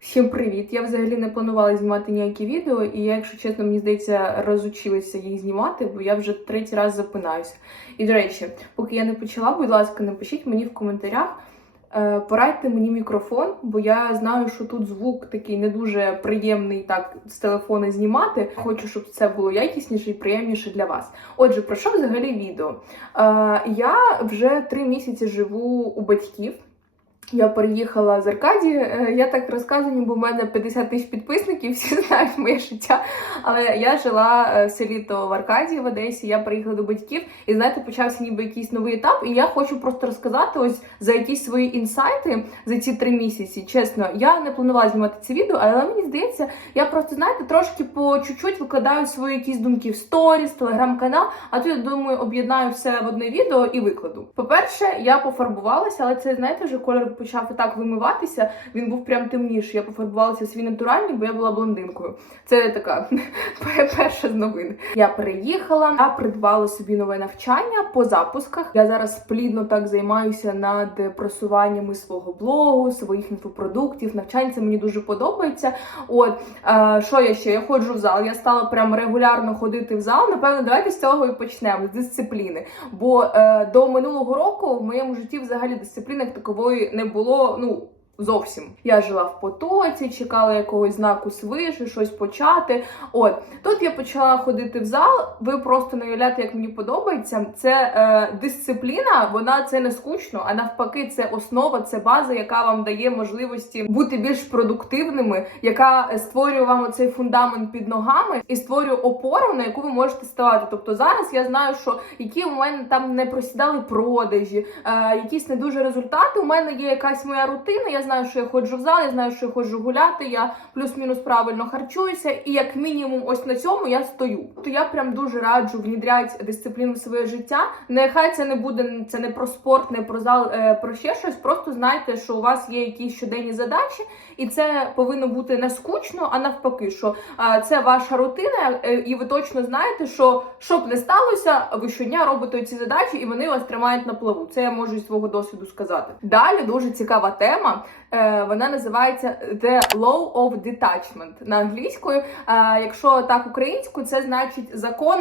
Всім привіт! Я взагалі не планувала знімати ніякі відео, і я, якщо чесно, мені здається, розучилася їх знімати, бо я вже третій раз запинаюся. І до речі, поки я не почала, будь ласка, напишіть мені в коментарях. е, Порадьте мені мікрофон, бо я знаю, що тут звук такий не дуже приємний так з телефона знімати. Хочу, щоб це було якісніше і приємніше для вас. Отже, про що взагалі відео? Е, Я вже три місяці живу у батьків. Я переїхала з Аркадії. Е, Я так розказую, бо в мене 50 тисяч підписників, всі знають моє життя. Але я жила е, все літо в Аркадії в Одесі. Я приїхала до батьків, і знаєте, почався ніби якийсь новий етап. І я хочу просто розказати ось за якісь свої інсайти за ці три місяці. Чесно, я не планувала знімати це відео, але мені здається, я просто знаєте, трошки по чуть-чуть викладаю свої якісь думки в сторіс, телеграм-канал. А тут я думаю, об'єднаю все в одне відео і викладу. По-перше, я пофарбувалася, але це знаєте, вже колір почав так вимиватися. Він був прям темніший. Я пофарбувалася свій натуральний, бо я була блондинкою. Це така перша з новин. Я переїхала, я придбала собі нове навчання по запусках. Я зараз плідно так займаюся над просуваннями свого блогу, своїх інфопродуктів. Навчання це мені дуже подобається. От е, що я ще? Я ходжу в зал. Я стала прям регулярно ходити в зал. Напевно, давайте з цього і почнемо з дисципліни. Бо е, до минулого року в моєму житті взагалі дисципліни такової не було. Ну. Зовсім я жила в потоці, чекала якогось знаку свише, щось почати. От тут я почала ходити в зал. Ви просто не уявляєте, як мені подобається. Це е, дисципліна, вона це не скучно, а навпаки, це основа, це база, яка вам дає можливості бути більш продуктивними, яка створює вам цей фундамент під ногами і створює опору, на яку ви можете ставати. Тобто зараз я знаю, що які у мене там не просідали продажі, е, якісь не дуже результати. У мене є якась моя рутина. Я знаю, що я ходжу в зал, я знаю, що я ходжу гуляти. Я плюс-мінус правильно харчуюся, і як мінімум, ось на цьому я стою. То я прям дуже раджу внідряти дисципліну в своє життя. Нехай це не буде це не про спорт, не про зал, е, про ще щось. Просто знайте, що у вас є якісь щоденні задачі, і це повинно бути не скучно, а навпаки, що е, це ваша рутина, е, і ви точно знаєте, що щоб не сталося, ви щодня робите ці задачі, і вони вас тримають на плаву. Це я можу зі свого досвіду сказати. Далі дуже цікава тема. Е, Вона називається The Law of Detachment на англійською. Е, Якщо так українською, це значить закон.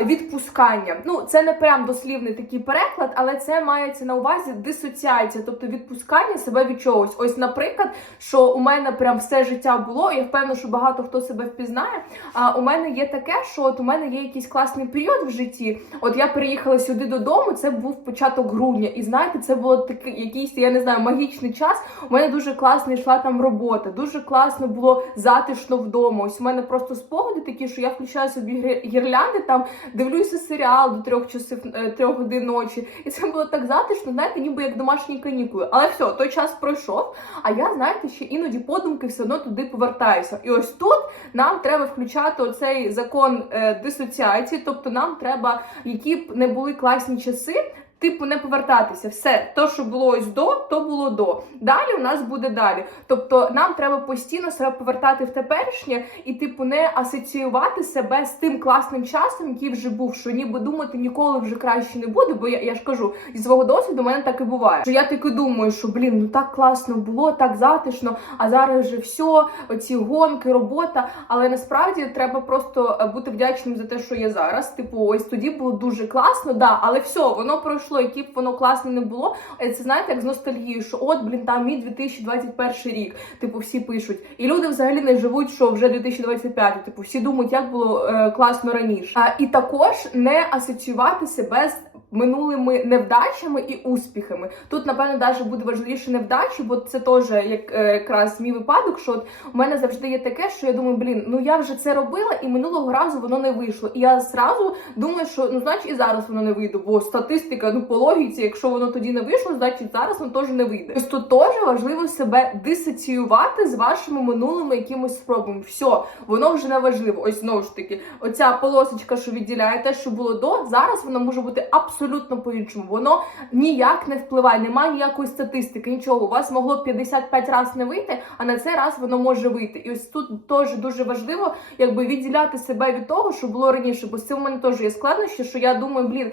Відпускання. Ну, це не прям дослівний такий переклад, але це мається на увазі дисоціація, тобто відпускання себе від чогось. Ось, наприклад, що у мене прям все життя було, я впевнена, що багато хто себе впізнає. А у мене є таке, що от у мене є якийсь класний період в житті. От я приїхала сюди додому, це був початок грудня, і знаєте, це було такий якийсь, я не знаю, магічний час. У мене дуже класно йшла там робота, дуже класно було затишно вдома. Ось у мене просто спогади такі, що я включаю собі гір- гірлянди, там дивлюся серіал до трьох часів е, трьох годин ночі, і це було так затишно, знаєте, ніби як домашні канікули. Але все, той час пройшов. А я, знаєте, ще іноді подумки все одно туди повертаюся. І ось тут нам треба включати оцей закон е, дисоціації, тобто нам треба, які б не були класні часи. Типу не повертатися, все то, що було ось до, то було до. Далі у нас буде далі. Тобто нам треба постійно себе повертати в теперішнє і, типу, не асоціювати себе з тим класним часом, який вже був, що ніби думати ніколи вже краще не буде. Бо я, я ж кажу, зі свого досвіду у мене так і буває. Що я таки думаю, що блін, ну так класно було, так затишно, а зараз вже все, оці гонки, робота. Але насправді треба просто е, бути вдячним за те, що є зараз. Типу, ось тоді було дуже класно, да, але все, воно пройшло, які б воно класне не було. Е, Це знаєте, як з ностальгією, що от, блін, там мій 2021 рік. Типу, всі пишуть. І люди взагалі не живуть, що вже 2025. Типу, всі думають, як було е, класно раніше. А і також не асоціювати себе з минулими невдачами і успіхами. Тут, напевно, навіть буде важливіше невдачі, бо це теж як е, якраз мій випадок. Що от у мене завжди є таке, що я думаю, блін, ну я вже це робила, і минулого разу воно не вийшло. І я зразу думаю, що ну значить і зараз воно не вийде, бо статистика, ну по логіці, якщо воно тоді не вийшло, значить зараз воно теж не вийде. Тут теж важливо себе дисоціювати з вашими минулими якимось спробами. Все, воно вже не важливо. Ось знову ж таки, оця полосочка, що відділяє те, що було до, зараз воно може бути абсолютно по-іншому. Воно ніяк не впливає, немає ніякої статистики, нічого. У вас могло 55 разів не вийти, а на цей раз воно може вийти. І ось тут теж дуже важливо, якби відділяти себе від того, що було раніше. Бо з цим у мене теж є складнощі, що я думаю, блін,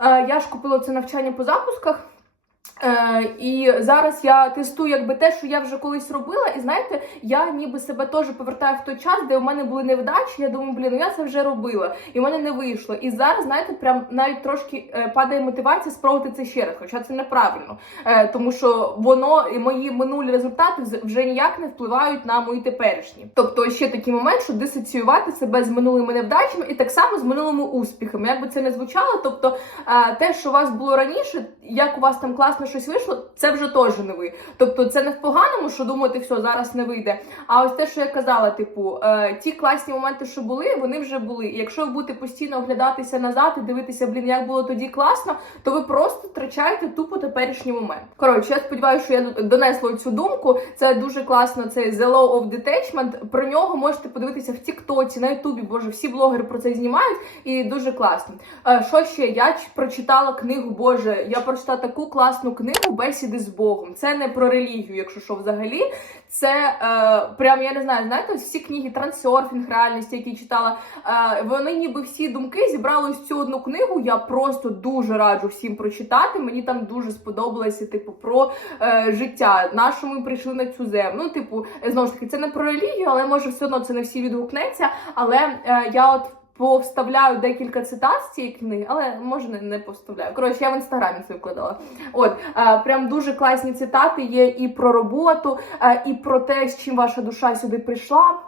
я ж купила це навчання по запусках. Е, і зараз я тестую якби те, що я вже колись робила, і знаєте, я ніби себе теж повертаю в той час, де у мене були невдачі. Я думаю, блін, ну я це вже робила, і в мене не вийшло. І зараз, знаєте, прям навіть трошки е, падає мотивація спробувати це ще раз, хоча це неправильно, е, тому що воно і мої минулі результати вже ніяк не впливають на мої теперішні. Тобто ще такий момент, що дисоціювати себе з минулими невдачами і так само з минулими успіхами. Як би це не звучало, тобто е, те, що у вас було раніше, як у вас там класно щось вийшло, це вже теж не ви. Тобто, це не в поганому, що думати, все зараз не вийде. А ось те, що я казала, типу, е, ті класні моменти, що були, вони вже були. І якщо ви будете постійно оглядатися назад і дивитися, блін, як було тоді класно, то ви просто втрачаєте тупо теперішній момент. Коротше, я сподіваюся, що я донесла цю думку. Це дуже класно. Цей The Law of Detachment. Про нього можете подивитися в Тіктоці, на Ютубі. Боже, всі блогери про це знімають, і дуже класно. Е, Що ще? Я прочитала книгу, Боже, я прочитала таку класну книгу Бесіди з Богом. Це не про релігію, якщо що взагалі. Це е, прям я не знаю, знаєте, всі книги трансерфінг реальності, які читала. Е, вони ніби всі думки зібрали ось цю одну книгу. Я просто дуже раджу всім прочитати. Мені там дуже сподобалося, типу, про е, життя. На що ми прийшли на цю землю. Ну, типу, знову ж таки, це не про релігію, але може все одно це не всі відгукнеться. Але е, я от. Повставляю декілька цитат з цієї книги, але може не, не повставляю. Коротше, я в інстаграмі це вкладала. От е, прям дуже класні цитати є і про роботу, е, і про те, з чим ваша душа сюди прийшла.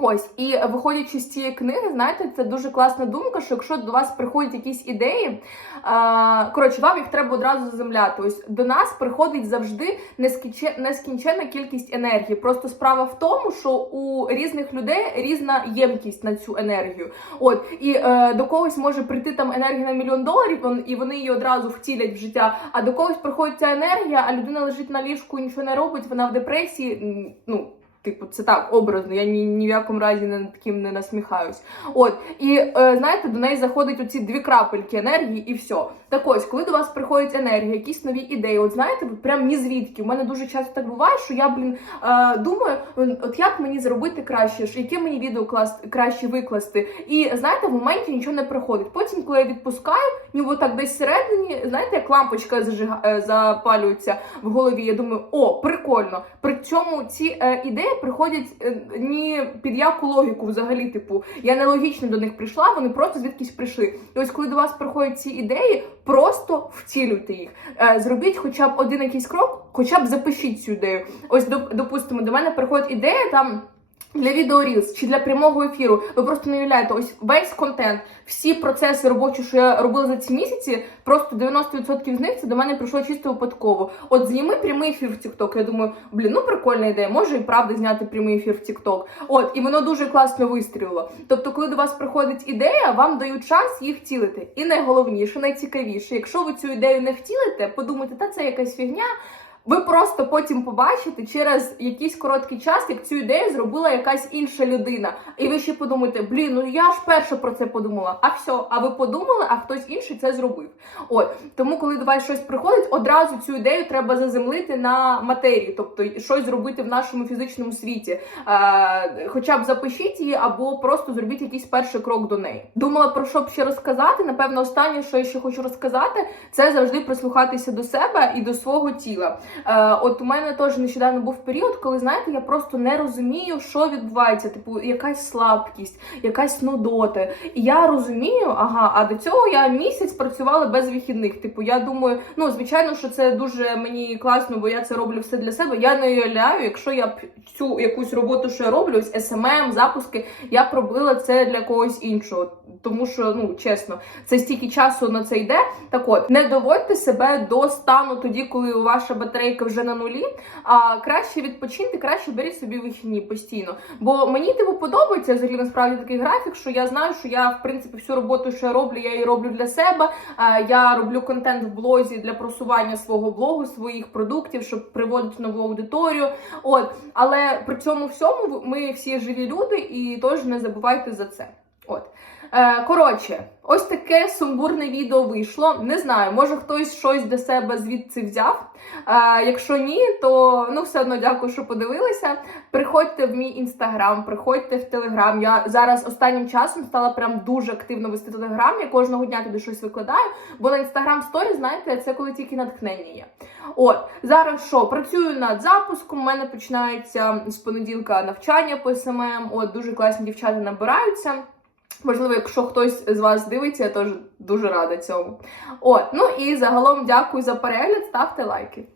Ось, і е, виходячи з цієї книги, знаєте, це дуже класна думка, що якщо до вас приходять якісь ідеї, а, коротше, вам їх треба одразу заземляти. Ось до нас приходить завжди нескінче- нескінченна кількість енергії. Просто справа в тому, що у різних людей різна ємкість на цю енергію. От і е, до когось може прийти там енергія на мільйон доларів, і вони її одразу втілять в життя. А до когось приходить ця енергія, а людина лежить на ліжку нічого не робить, вона в депресії. Ну Типу, це так образно, я ні, ні в якому разі над таким не насміхаюсь. От, і е, знаєте, до неї заходять оці дві крапельки енергії, і все. Так ось, коли до вас приходить енергія, якісь нові ідеї, от знаєте, прям ні звідки. У мене дуже часто так буває, що я, блін, е, думаю, от як мені зробити краще, яке мені відео клас, краще викласти. І знаєте, в моменті нічого не приходить. Потім, коли я відпускаю, ніби так десь всередині, знаєте, як лампочка зажига, е, запалюється в голові. Я думаю, о, прикольно. При цьому ці е, ідеї приходять е, ні під яку логіку взагалі. Типу, я нелогічно до них прийшла, вони просто звідкись прийшли. І ось коли до вас приходять ці ідеї, просто втілюйте їх. Е, зробіть хоча б один якийсь крок, хоча б запишіть цю ідею. Ось допустимо, до мене приходить ідея там. Для відео Reels чи для прямого ефіру ви просто не уявляєте, ось весь контент, всі процеси робочі, що я робила за ці місяці, просто 90% з них це до мене прийшло чисто випадково. От зніми прямий ефір в TikTok. Я думаю, блін, ну прикольна ідея, може і правда зняти прямий ефір в TikTok. От, і воно дуже класно вистрілило. Тобто, коли до вас приходить ідея, вам дають час їх втілити. І найголовніше, найцікавіше, якщо ви цю ідею не втілите, подумайте, та це якась фігня. Ви просто потім побачите через якийсь короткий час, як цю ідею зробила якась інша людина. І ви ще подумаєте, блін, ну я ж перша про це подумала. А все, а ви подумали, а хтось інший це зробив. От тому, коли до вас щось приходить, одразу цю ідею треба заземлити на матерії, тобто щось зробити в нашому фізичному світі. Е, хоча б запишіть її, або просто зробіть якийсь перший крок до неї. Думала про що б ще розказати. Напевно, останнє, що я ще хочу розказати, це завжди прислухатися до себе і до свого тіла. Е, от у мене теж нещодавно був період, коли знаєте, я просто не розумію, що відбувається. Типу, якась слабкість, якась нудота. І я розумію, ага, а до цього я місяць працювала без вихідних. Типу, я думаю, ну звичайно, що це дуже мені класно, бо я це роблю все для себе. Я не уявляю, якщо я б цю якусь роботу, що я роблю, ось SMM, запуски, я б робила це для когось іншого. Тому що, ну чесно, це стільки часу на це йде. Так от, не доводьте себе до стану тоді, коли ваша батарейка вже на нулі. А краще відпочиньте, краще беріть собі вихідні постійно. Бо мені типу подобається взагалі насправді такий графік, що я знаю, що я в принципі всю роботу, що я роблю, я її роблю для себе. А, Я роблю контент в блозі для просування свого блогу, своїх продуктів, щоб приводити нову аудиторію. От, але при цьому всьому ми всі живі люди, і теж не забувайте за це. От. Е, коротше, ось таке сумбурне відео вийшло. Не знаю, може хтось щось для себе звідси взяв. Е, якщо ні, то ну все одно дякую, що подивилися. Приходьте в мій інстаграм, приходьте в телеграм. Я зараз останнім часом стала прям дуже активно вести телеграм. Я кожного дня туди щось викладаю, бо на інстаграм сторі, знаєте, це коли тільки натхнення є. От зараз що працюю над запуском. У мене починається з понеділка навчання по СММ. От дуже класні дівчата набираються. Можливо, якщо хтось з вас дивиться, я теж дуже рада цьому. От, ну і загалом дякую за перегляд, ставте лайки.